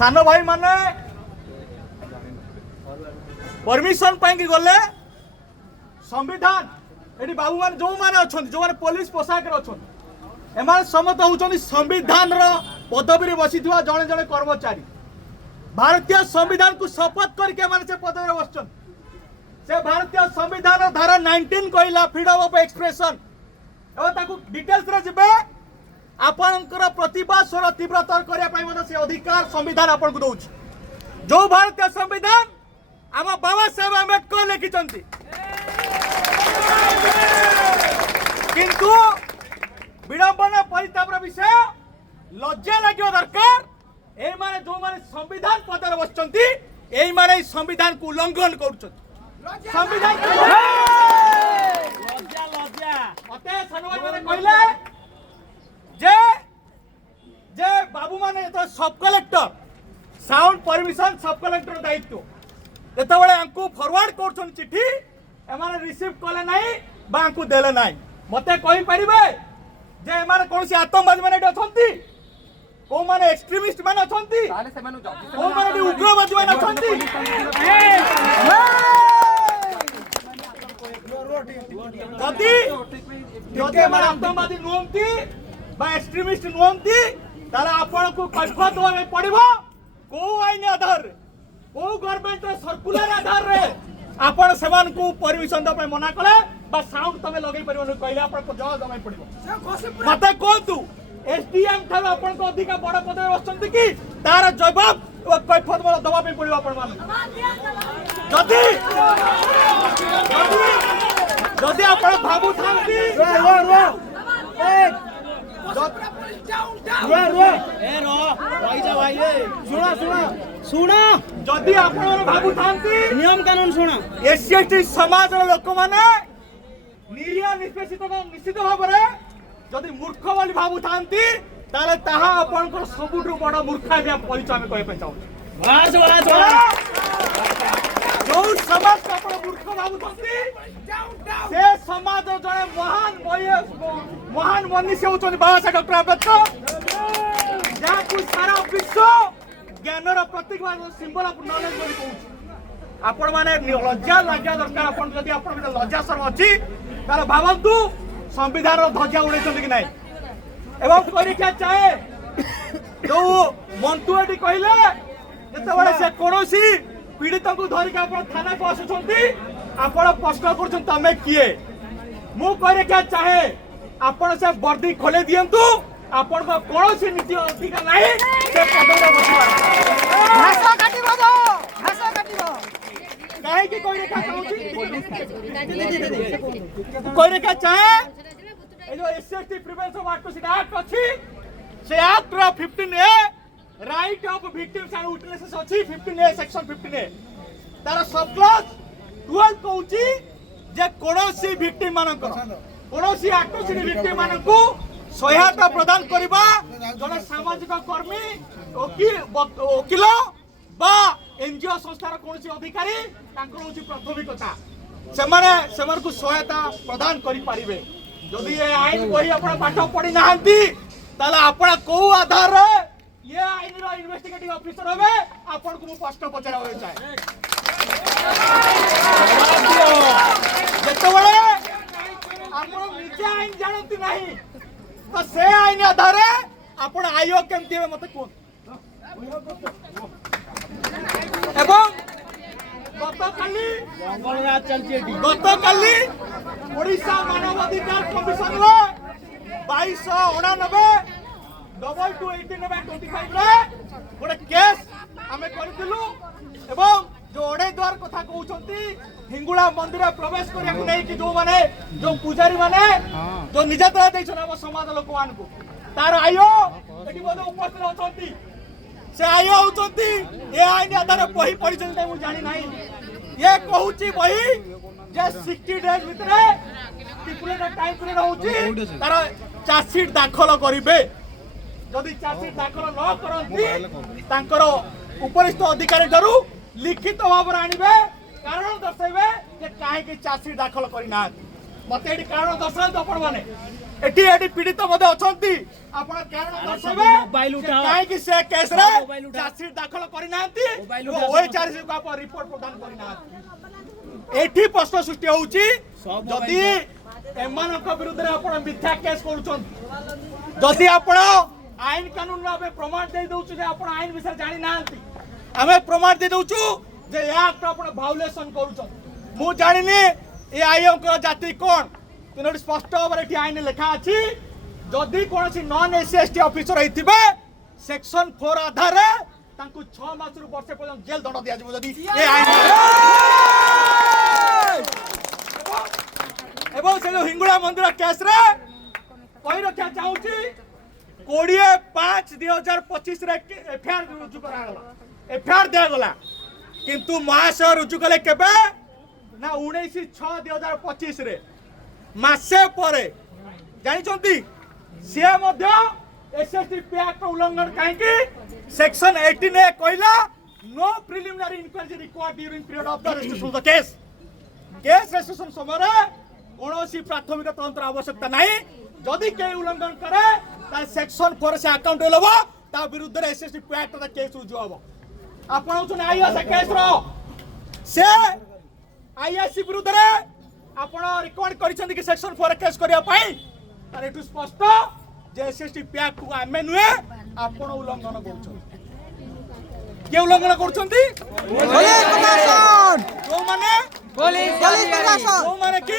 सान भाई माने परमिशन पाई गले संविधान ये बाबू मान जो मैंने अच्छा जो मैंने पुलिस पोशाक अच्छा एम समस्त होती संविधान पदवी बसी जड़े जड़े कर्मचारी भारतीय संविधान को शपथ करके से पदवी बस से भारतीय संविधान धारा 19 कहला फ्रीडम ऑफ एक्सप्रेशन एवं डिटेल्स रे जिबे आपनकर प्रतिभा स्वर तीव्रतर करने से अधिकार संविधान आपन को दउछ जो भारतीय संविधान आम बाबा साहेब आंबेडकर लिखिं किंतु विडंबना परितापर विषय लज्जा लगे दरकार ए माने जो माने संविधान पदर बसचंती एई माने संविधान को उल्लंघन कर संविधान लज्जा लज्जा मते सनवाई माने कहले जे जे बाबू माने तो सब कलेक्टर साउंड परमिशन सब कलेक्टर दायित्व जेतबेले आंकु फॉरवर्ड करछन चिट्ठी एमाने रिसीव कले नाही बा आंकु देले नाही मते कहि परिबे जे एमाने कोनसी आतंकवादी माने अछंती को माने एक्सट्रीमिस्ट माने अछंती ताले से माने को माने उग्रवादी माने अछंती जदी जदी माने आतंकवादी नुहंती बा एक्सट्रीमिस्ट नुहंती ताला आपण को कठोर देबे पड़िबो को आईन आधार को गवर्नमेंट सर्कुलर आधार रे आपण सेमान को परमिशन दे मना कले बा साउंड तमे लगै परिबो कहले आपण को जवाब दमै पड़िबो मते कोंतु एसडीएम थार आपण को अधिक बड़ पद में बसचंती कि तार जवाब कैफत बड़ दबा पे पड़िबो आपण मान जदी जदी आपण भाबु थांती जदि आपण भाबु थांती नियम कानून शुणा एससी समाज लोक माने निरीह निष्पेषित निश्चित भाव में जदि मूर्ख बोली भाबु थांती ताले ताहा आपनकर सबुठु बड़ मूर्खा जे परिचय हम कहि चाहू वास वास वास जो समाज का आपण मूर्ख भाबु थांती से समाज जने महान मनुष्य होचन बाबा साहेब डॉक्टर आंबेडकर जा को सारा विश्व ज्ञानर प्रतीक सिंबल ऑफ नॉलेज बोली कहू आपण माने लज्जा लाग्या दरकार आपण जदि आपण लज्जा शर्म अछि तार भावंतु संविधान ध्वजा उड़े कि नहीं एवं परीक्षा चाहे जो मंतु एटी कहले जेतेबेले से कोनोसी पीड़ित को धरिक आपण थाना को आसुछंती आपण प्रश्न करछन तमे किए मु परीक्षा चाहे आपण से वर्दी खोले दियंतु आपण को कोनोसी नीति अधिकार नाही से पदरे बसिबा भाषा काटिबो भाषा काटिबो काहे की कोई रेखा चाहूची कोई रेखा चाहे ए जो SST prevention of atrocity act अछि से एक्ट रो 15A right of victims and witnesses अछि 15A सेक्शन 15A तार सब क्लॉज 12 कहूची जे कोनोसी विक्टिम मानकर कोनोसी एट्रोसिटी विक्टिम मानकू सहायता प्रदान करबा जने सामाजिक कर्मी वकील बा एनजीओ संस्थार कोनोसी अधिकारी तांकर होची प्राथमिकता सेमान को सहायता प्रदान करि पारिबे जदि ये आईन बही आपण पाठ पढ़ी नाहंती ताले आपण को आधार रे ये आईन रो इन्वेस्टिगेटिंग ऑफिसर होबे आपण को प्रश्न पचरा होय चाहे जेतबेले आपण निजे आईन जानती नहीं तो से आईन आधार रे आपण आयो केमती हे मते कोन एवं गतकाली ओडिशा मानवाधिकार कमिशन रो 2289 2218/25 रे गोटे केस आमे करथिलु एवं जो ओडे द्वार कथा कहउछंती हिंगुला मंदिर प्रवेश करिया को नै कि जो माने जो पुजारी माने जो निजातरा दैछन हम समाज लोक मान को तार आयो एटी बदे उपस्थित होछंती से आयो होछंती ए आईन आधार बही परिचय मु जानि नाही ये कहूची बही जे 60 डेज भितरे स्टिपुलेटेड टाइम पीरियड होची तार चार्जशीट दाखल करिवे जदि चार्जशीट दाखल न करंती तांकर उपरिस्थ अधिकारी दरु लिखित भाव आनिबे कारण दर्शाइबे जे काहे के चार्जशीट दाखल करिना मते एटी कारण दर्शाନ୍ତୁ आपण माने एटी पीड़ित मते अछंती आपण कारण दर्शाबे मोबाइल उठाओ काहे कि से केस रे मोबाइल उठाओ। चार्जशीट दाखल करि नांती मोबाइल उठाओ। ओए चार्जशीट को आप रिपोर्ट प्रदान करि नांती एटी प्रश्न सृष्टि होउची सब जदि एमानक विरुद्ध रे आपण मिथ्या केस करूछन जदि आपण आईन कानून रे प्रमाण दे दउछु जे आपण आईन विषय जानि नांती हमें प्रमाण दे दउछु जे या एक्ट आपण भायोलेशन करूछन मु जानिनी ए आईओ को जाति कोन तिनोटी स्पष्ट भाव एठी आईन लिखा अछि जदि कोनसी नॉन एससी ऑफिसर रहिथिबे सेक्शन 4 आधार रे तांकु 6 मास रु वर्ष पर्यंत जेल दंड दिया जबो जदि ए आईन एबो से जो हिंगुड़ा मंदिर केस रे कहि रखा चाहूची 20/5/2025 रे एफआईआर रुजु करा गला एफआईआर दिया गला किंतु महाशय रुजु कले केबे ना 19/6/2025 रे मासे परे जानि चंती से मध्य एसएसटी एक्ट उल्लंघन काहे कि सेक्शन 18 ए कहला no preliminary inquiry required during period of the registration of the case registration समय कौन प्राथमिक तंत्र आवश्यकता नहीं जदि के उल्लंघन करे ता सेक्शन 4 से अकाउंट लेबो ता विरुद्ध रे एसएसटी एक्ट दा केस रुजु हबो आपण सुन आईएस केस रो से आईएस विरुद्ध रे आपण रिकॉर्ड करिसेंती कि सेक्शन 4 केस करिया पाई अरे एटु स्पष्ट जे एसएसटी एक्ट को आमे नुए आपण उल्लंघन करछन के उल्लंघन करछंती पुलिस प्रशासन जो माने पुलिस प्रशासन जो माने कि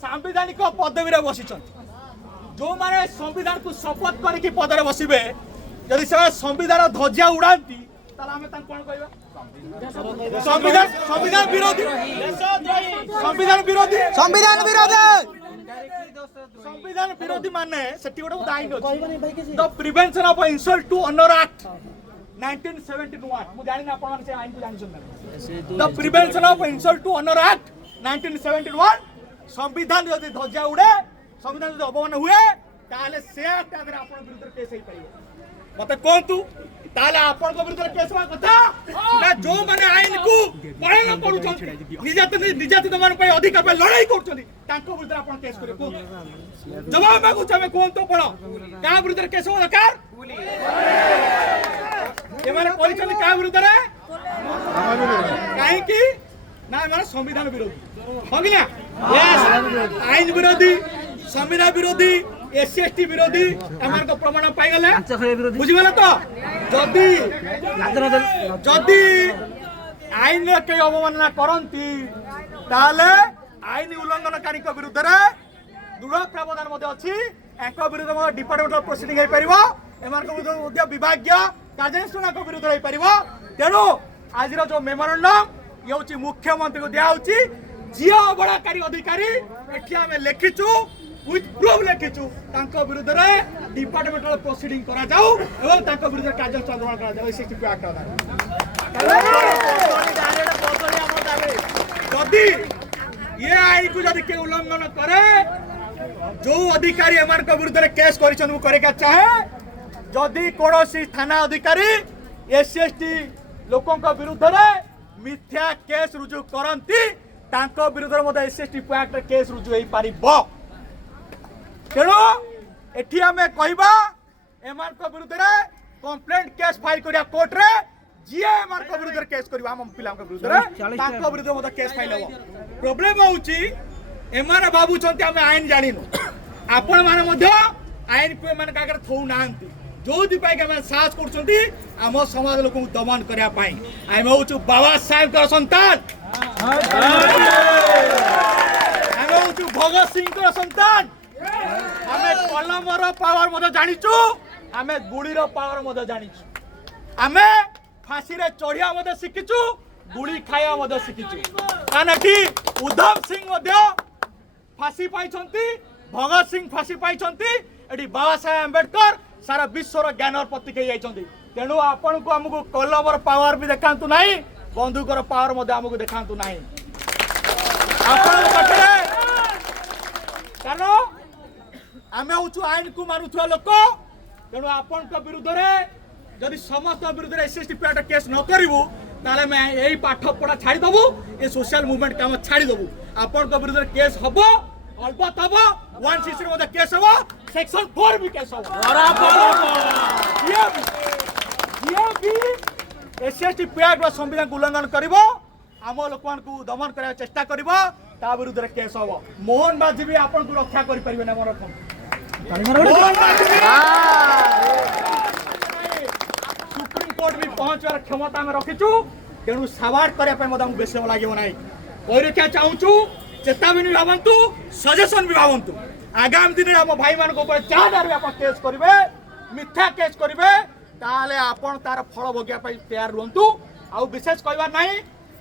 संवैधानिक पदवी रे बसिछन जो माने संविधान को शपथ करके पद रे बसिबे यदि से संविधान ध्वजा उड़ांती ताला हमें तान कोन कहबा संविधान विरोधी संविधान विरोधी संविधान विरोधी माने सेठी गोटे आईन अछि the prevention of insult to honour act 1971 मु जानि ना आपण माने से आईन को जानि छन the prevention of insult to honour act 1971 संविधान यदि ध्वजा उड़े संविधान यदि अपमान हुए ताले से एक्ट अगर आपण विरुद्ध केस हेई परिबो मते कोंतु ताले आपण को विरुद्ध केस बा कथा ना जो माने आईन को पालन करूछन निजात मान पे अधिकार पे लड़ाई करछन तांको विरुद्ध आपण केस करे को जवाब मागु छमे कोंतो पण का विरुद्ध केस हो दरकार ये माने करिछन का विरुद्ध रे काहे कि ना माने संविधान विरोधी हो गया यस आईन विरोधी संविधान विरोधी एससी विरोधी हमार को प्रमाण पाई गले बुझि गेला तो जदि आईन रे के अवमानना करंती ताले आईन उल्लंघनकारी को विरुद्ध रे दृढ़ प्रावधान मध्ये अछि एको विरुद्ध मध्ये डिपार्टमेंटल प्रोसीडिंग हे परिबो एमार को विरुद्ध मध्ये विभागीय कार्यानुष्ठान को विरुद्ध हे परिबो तेनु आज रो जो मेमोरेंडम ये होची मुख्यमंत्री को दिया होची जिया अबड़ाकारी अधिकारी एठी हमें लिखिचु विथ प्रूफ लिखिचु तांको विरुद्ध रे डिपार्टमेंटल प्रोसीडिंग करा जाऊ एवं तांको विरुद्ध कार्यानुष्ठान करा जाऊ एसएसटी एक्ट जदि ये आईन को जदि के उल्लंघन करे जो अधिकारी एमान को विरुद्ध रे केस करिछन करे का चाहे जदि कोनोसी थाना अधिकारी एसएसटी लोकों का विरुद्ध रे मिथ्या केस रुजु करंती तांको विरुद्ध रे मते एसएसटी एक्ट केस रुजु हेई पारिबो तेणु एठी हमें कहबा एमान को विरुद्ध रे कंप्लेंट केस फाइल करिया कोर्ट रे जिए एमान को विरुद्ध रे केस करबा हम पिला के विरुद्ध रे तांको विरुद्ध मते केस फाइल हो प्रॉब्लम होउची एमान बाबू छंती हमें आईन जानिनु आपण माने मध्य आईन को एमान कागर थौ नांती जोदि पाई के हम साहस करछंती हम समाज लोक को दमन करिया पाई हम होउछु बाबा साहेब का संतान हम होउछु भगत सिंह का संतान हमें कलमर पावर मध्य जानिचु हमें गुड़ी रो पावर मध्य जानिचु हमें फांसी रे चढ़िया मध्य शिखिचु गुड़ी खाया मध्य शिखिचु कानठी उधम सिंह मध्य फांसी पाइछंती भगत सिंह फांसी पाइछंती एडी बाबा साहेब अंबेडकर सारा विश्व रो ज्ञान प्रतीक हे जाइछंती तेनु आपन को हमकु कलमर पावर भी देखांतु नाही बंदूक रो पावर मध्य हमकु देखांतु नाही आपन पटरे कारण आमे होछु आईन को मानुथुआ लोक तेणु आपण को विरुद्ध रे जदि समस्त विरुद्ध रे एसएसटी एक्ट केस न करिवु ताले मैं एई पाठ पढ़ा छाड़ी दबु ए सोशल मूवमेंट काम छाड़ी दबु आपण को विरुद्ध रे केस हबो अलबत्त हम 160 मध्ये केस हम सेक्शन 4 भी केस हम ये भी एसएसटी पैक्ट संविधान को उल्लंघन करिवो आम लोक दमन करने चेष्टा करिवो ता विरुद्ध रे केस हम मोहन बाजी भी आपन को रक्षा करि परिबे ना मन रखन मोहन बाजी सुप्रीम कोर्ट भी पहुंचवार क्षमता में रखिचु तेणु सवार करने पे बेस लगे ना कही रखा चाहूँ चेतावनी भावतु सजेसन भी भावतु आगामी दिन में आम भाई मान जहाँ आप केस करेंगे मिथ्या केस करेंगे ताले आपन तार फल भोगिया तैयार रुहतु आउ विशेष कहबार नहीं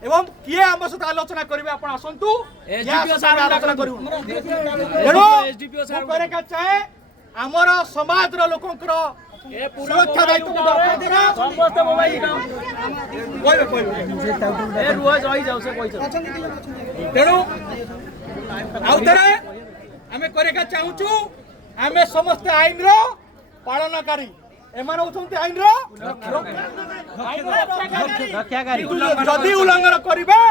एवं किए आम सहित आलोचना करेंगे आप आसतु आलोचना कर चाहे आमर समाज लोकंर सुरक्षा दायित्व तेणु आउ थे आम करने चाहूँ आम समस्त आईन पालनकारी एमान होती आईन जदि उल्लंघन करेंगे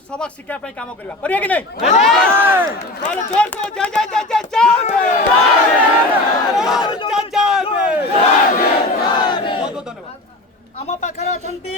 सबक शिक्षा काम करवा कि नहीं जोर से जय जय जय जय जय बहुत धन्यवाद आम पाखरे अछंती